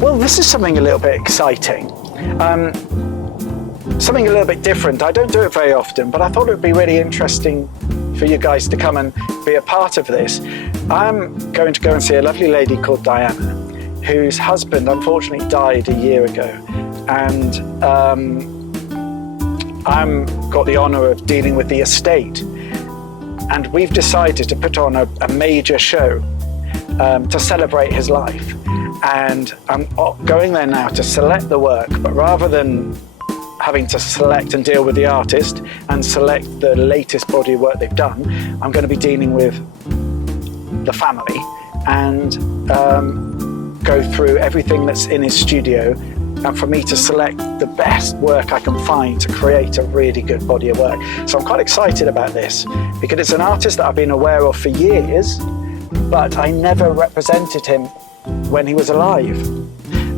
Well, this is something a little bit exciting. Something a little bit different. I don't do it very often, but I thought it would be really interesting for you guys to come and be a part of this. I'm going to go and see a lovely lady called Diana, whose husband unfortunately died a year ago. And I'm got the honour of dealing with the estate. And we've decided to put on a major show to celebrate his life. And I'm going there now to select the work, but rather than having to select and deal with the artist and select the latest body of work they've done, I'm going to be dealing with the family and go through everything that's in his studio, and for me to select the best work I can find to create a really good body of work. So I'm quite excited about this because it's an artist that I've been aware of for years, but I never represented him when he was alive.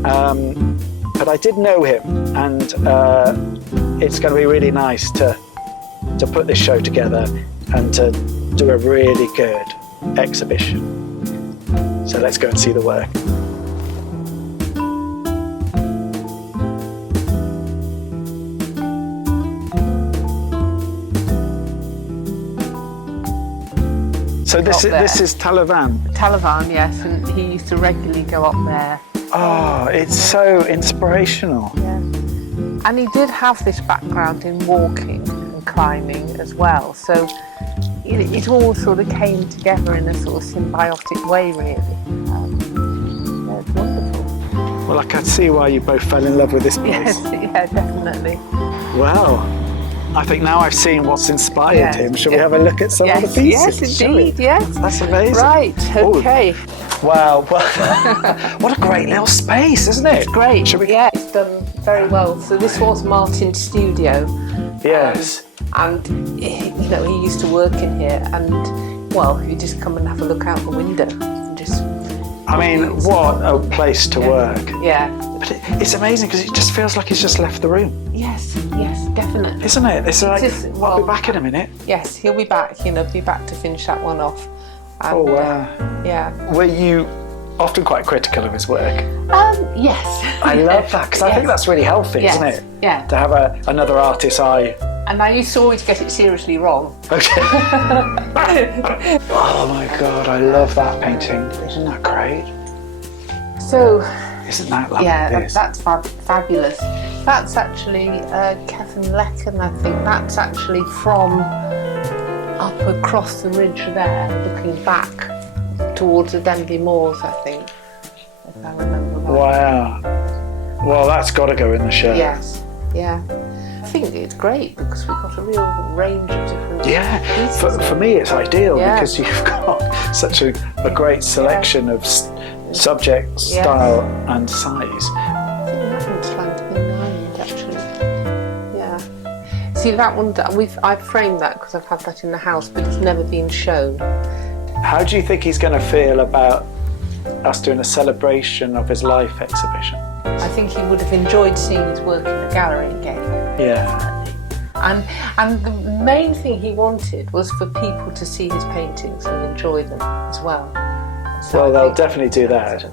But I did know him, and it's going to be really nice to put this show together and to do a really good exhibition. So let's go and see the work. So this is Talavan? Talavan, yes, and he used to regularly go up there. Oh, it's so inspirational. Yeah. And he did have this background in walking and climbing as well, so it all sort of came together in a sort of symbiotic way, really. Yeah, it's wonderful. Well, I can see why you both fell in love with this place. Yes, yeah, definitely. Well, I think now I've seen what's inspired him. Shall we have a look at some of the pieces? Yes, indeed, yes. That's amazing. Right, okay. Ooh. Wow, well, what a great little space, isn't it? It's great. Yeah, it's done very well. So this was Martin's studio. Yes. And he used to work in here, and well, you just come and have a look out the window. I mean, what a place to work. Yeah. But it's amazing because it just feels like he's just left the room. Yes, definitely. Isn't it? It's like, I'll be back in a minute. Yes, he'll be back, be back to finish that one off. And, oh, wow. Yeah. Were you often quite critical of his work? Yes. I love that, because I think that's really healthy, isn't it? Yeah. To have another artist's eye. And I used to always get it seriously wrong. Okay. Oh my God, I love that painting. Isn't that great? So, isn't that lovely? Yeah, that's fabulous. That's actually Ffin Lecken, I think. That's actually from up across the ridge there, looking back towards the Denby Moors, I think, if I remember right. Wow. Well, that's got to go in the show. Yes, yeah. I think it's great because we've got a real range of different pieces. For me it's ideal because you've got such a great selection of subject, style and size. I think that one's Lantern Island, actually. Yeah. See, that one, I've framed that because I've had that in the house, but it's never been shown. How do you think he's going to feel about us doing a celebration of his life exhibition? I think he would have enjoyed seeing his work in the gallery again. Yeah. And the main thing he wanted was for people to see his paintings and enjoy them as well. So well, they'll definitely do that.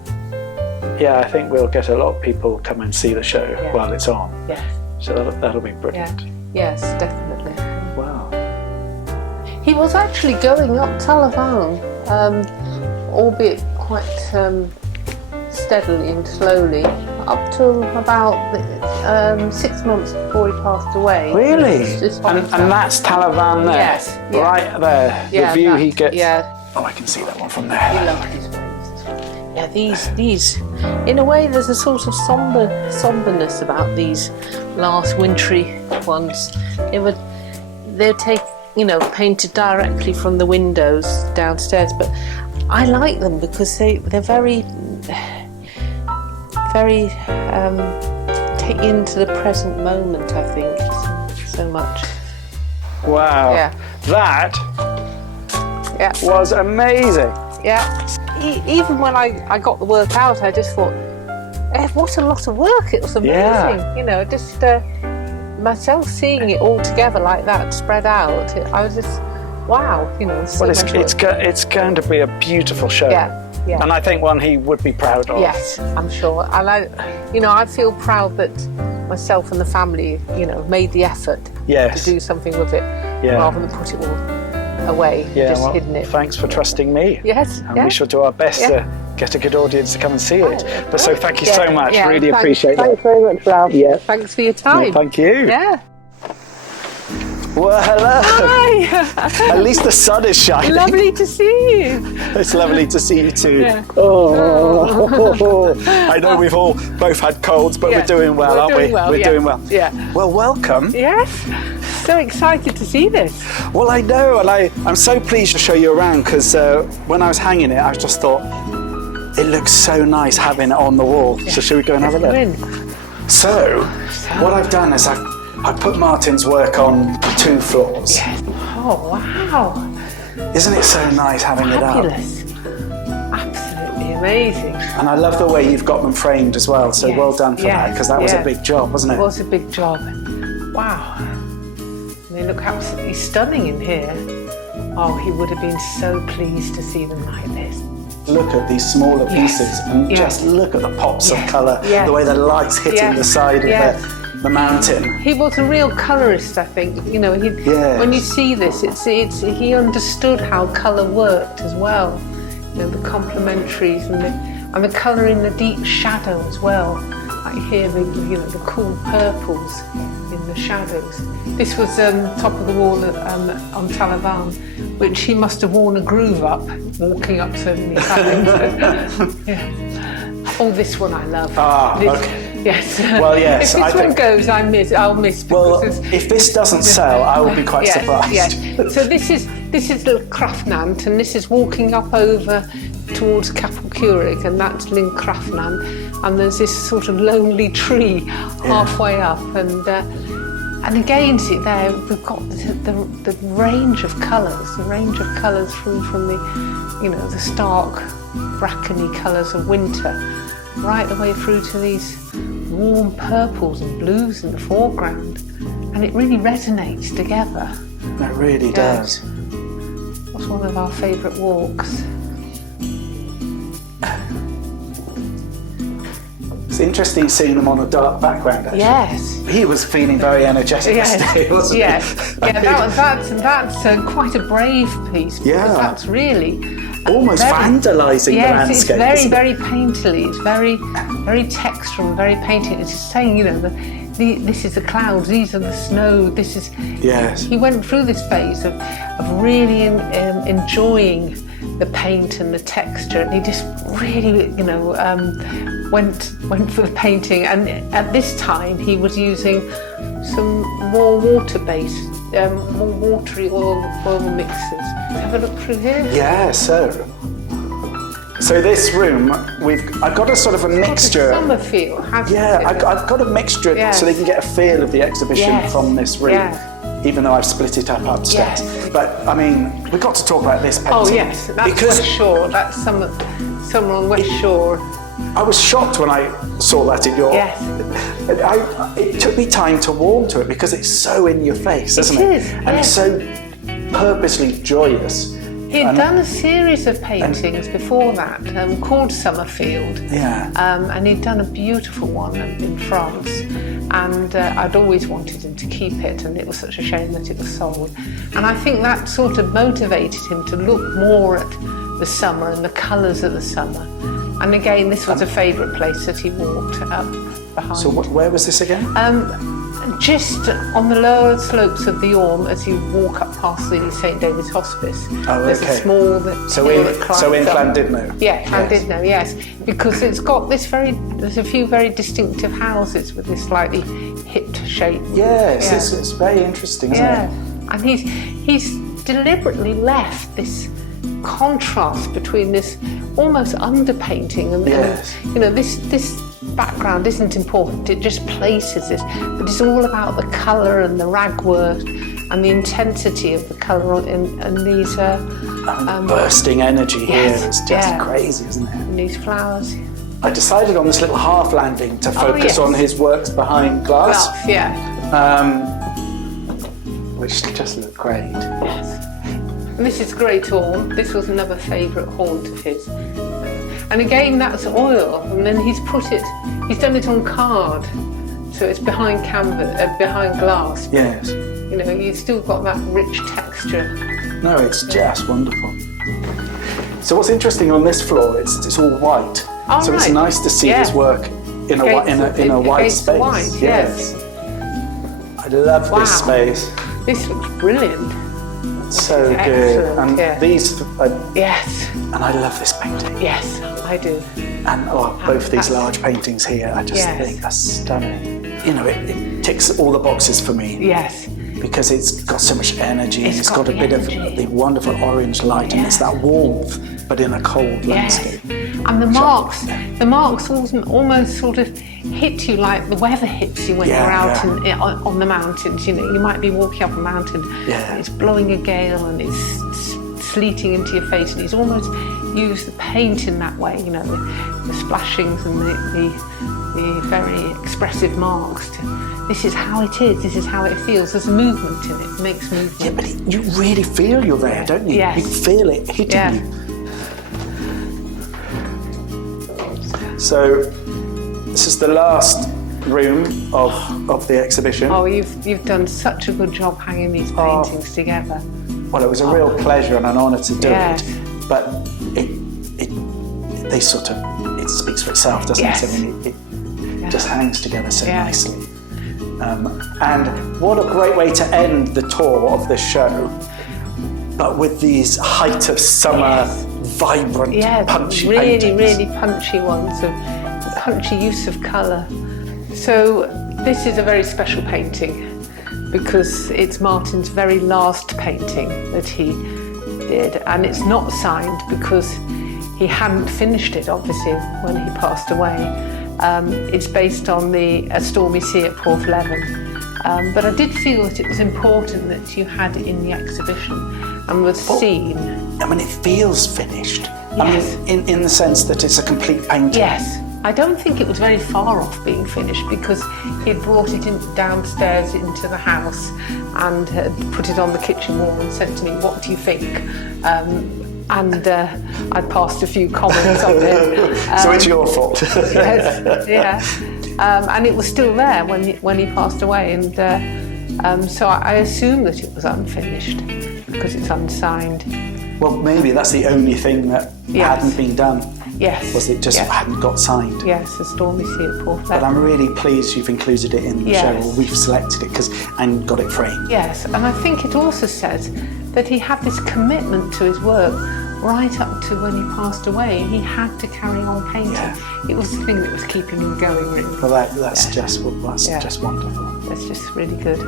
Yeah, I think we'll get a lot of people come and see the show while it's on. Yes. So that'll be brilliant. Yeah. Yes, definitely. Wow. He was actually going up Talavan, albeit quite steadily and slowly, up to about 6 months before he passed away. Really? And that's Talavan there? Yes. Yeah. Right there, the view he gets. Yeah. Oh, I can see that one from there. He loved his waves as well. Yeah, these, in a way, there's a sort of somberness about these last wintry ones. They're painted directly from the windows downstairs, but I like them because they're very take you into the present moment, I think, so much. Wow. Yeah. That was amazing. Yeah. Even when I got the work out, I just thought, what a lot of work. It was amazing. Yeah. Just myself seeing it all together like that, spread out, I was just, wow, Well, it's going to be a beautiful show. Yeah. Yeah. And I think one he would be proud of. Yes, I'm sure. And I feel proud that myself and the family, made the effort Yes. to do something with it rather than put it all away, just hidden it. Thanks for trusting me. Yes. And we shall do our best to get a good audience to come and see it. But so thank you so much. Yeah, really appreciate it. Thanks very much, Ralph. Yeah. Thanks for your time. Thank you. Yeah. Well, hello. Hi. At least the sun is shining. Lovely to see you. It's lovely to see you too. Yeah. Oh. I know we've all both had colds, but we're doing well, aren't we? We're doing well. Yeah. Well, welcome. Yes. So excited to see this. Well, I know, and I'm so pleased to show you around because when I was hanging it, I just thought it looks so nice having it on the wall. Yeah. So should we go and have a look? So, what I've done is I've put Martin's work on 2 floors. Yes. Oh, wow. Isn't it so nice having Fabulous. it up? Absolutely amazing. And I love the way you've got them framed as well, so well done for that, because that was a big job, wasn't it? It was a big job. Wow. They look absolutely stunning in here. Oh, he would have been so pleased to see them like this. Look at these smaller pieces and just look at the pops of colour, the way the light's hitting the side of the mountain. He was a real colourist, I think. When you see this, he understood how colour worked as well. The complementaries and the colour in the deep shadow as well. Like here, the cool purples in the shadows. This was top of the wall on Taliban, which he must have worn a groove up, walking up so many times. Oh, this one I love. Okay. Yes. Well, yes. If this one goes, I'll miss. Well, if this doesn't sell, I will be quite surprised. Yeah. So this is little Krafnant, and this is walking up over towards Capel Curig, and that's Lyn Krafnant. And there's this sort of lonely tree halfway up, and again, see there, we've got the range of colours, through from the stark brackeny colours of winter, right the way through to these warm purples and blues in the foreground, and it really resonates together. It really does. That's one of our favourite walks. It's interesting seeing them on a dark background, actually. Yes. He was feeling very energetic yesterday, wasn't he? That's quite a brave piece, because that's really... almost vandalising the landscape. Yes, it's very, very painterly. It's very, very textural, very painted. It's just saying, this is the clouds, these are the snow, this is... Yes. He went through this phase of really enjoying the paint and the texture, and he just really, went for the painting. And at this time, he was using some more water-based, more watery oil mixes. Have a look through here. Yeah, so this room, I've got a sort of a mixture. Summer feel, hasn't it? I've got a mixture so they can get a feel of the exhibition from this room, even though I've split it up upstairs. But I mean, we've got to talk about this painting. Oh yes, that's West Shore. That's summer on West Shore. I was shocked when I saw that in your... Yes. It took me time to warm to it because it's so in your face, isn't it? It is, and it's so purposely joyous. He'd done a series of paintings before that called Summerfield. Yeah. And he'd done a beautiful one in France. And I'd always wanted him to keep it, and it was such a shame that it was sold. And I think that sort of motivated him to look more at the summer and the colours of the summer. And again, this was a favourite place that he walked up behind. So where was this again? Just on the lower slopes of the Orme, as you walk up past the St David's Hospice. There's a small So in Llandudno? Yeah, Llandudno, yes. Because it's got there's a few very distinctive houses with this slightly hipped shape. Yes, it's very interesting, isn't it? And he's deliberately left this contrast between this almost underpainting and this background isn't important, it just places it, but it's all about the colour and the ragwork and the intensity of the colour and these bursting energy here is just crazy, isn't it? And these flowers. I decided on this little half landing to focus on his works behind glass. Which just look great. Yes. And this is Great Orme. This was another favourite haunt of his. And again, that's oil, and then he's done it on card, so it's behind canvas, behind glass. Yes. You know, you've still got that rich texture. No, it's just wonderful. So what's interesting on this floor, it's all white. Oh, so it's right. nice to see his work in a white space. White, yes. I love this space. This looks brilliant. So good. Excellent, And these yes. And I love this painting. Yes, I do. And both these large paintings here, I just think are stunning. You know, it ticks all the boxes for me. Yes. Because it's got so much energy, and it's got a bit of the wonderful orange light, and it's that warmth, but in a cold landscape. And the marks almost sort of hit you like the weather hits you when you're out on the mountains. You know, you might be walking up a mountain, and it's blowing a gale, and it's sleeting into your face, and he's almost used the paint in that way. You know, the splashings and the very expressive marks. This is how it is, this is how it feels. There's movement in it, makes movement. Yeah, but you really feel you're there, don't you? Yes. You feel it hitting you. So, this is the last room of the exhibition. Oh, you've done such a good job hanging these paintings together. Well, it was a real pleasure and an honour to do it, but it speaks for itself, doesn't it? I mean, it just hangs together so nicely. And what a great way to end the tour of this show, but with these height of summer, vibrant, punchy paintings. Really punchy ones, of punchy use of colour. So this is a very special painting because it's Martin's very last painting that he did, and it's not signed because he hadn't finished it, obviously, when he passed away. It's based on a stormy sea at Port Leven. But I did feel that it was important that you had it in the exhibition and was seen. I mean, it feels finished. Yes. I mean, in the sense that it's a complete painting. Yes. I don't think it was very far off being finished because he'd brought it downstairs into the house and had put it on the kitchen wall and said to me, "What do you think?" And I'd passed a few comments on it. So it's your fault. Yes, and it was still there when he passed away, and so I assume that it was unfinished because it's unsigned. Well, maybe that's the only thing that hadn't been done. Yes. Was it just hadn't got signed? Yes, the stormy sea at Port Leven. But I'm really pleased you've included it in the show, or we've selected it and got it framed. Yes, and I think it also says that he had this commitment to his work right up to when he passed away. He had to carry on painting. Yeah. It was the thing that was keeping him going, really. Well, that's just wonderful. That's just really good.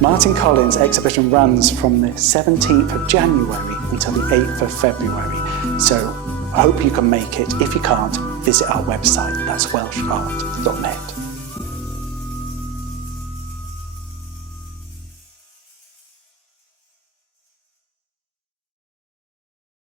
Martin Collins' exhibition runs from the 17th of January until the 8th of February. So I hope you can make it. If you can't, visit our website. That's welshart.net.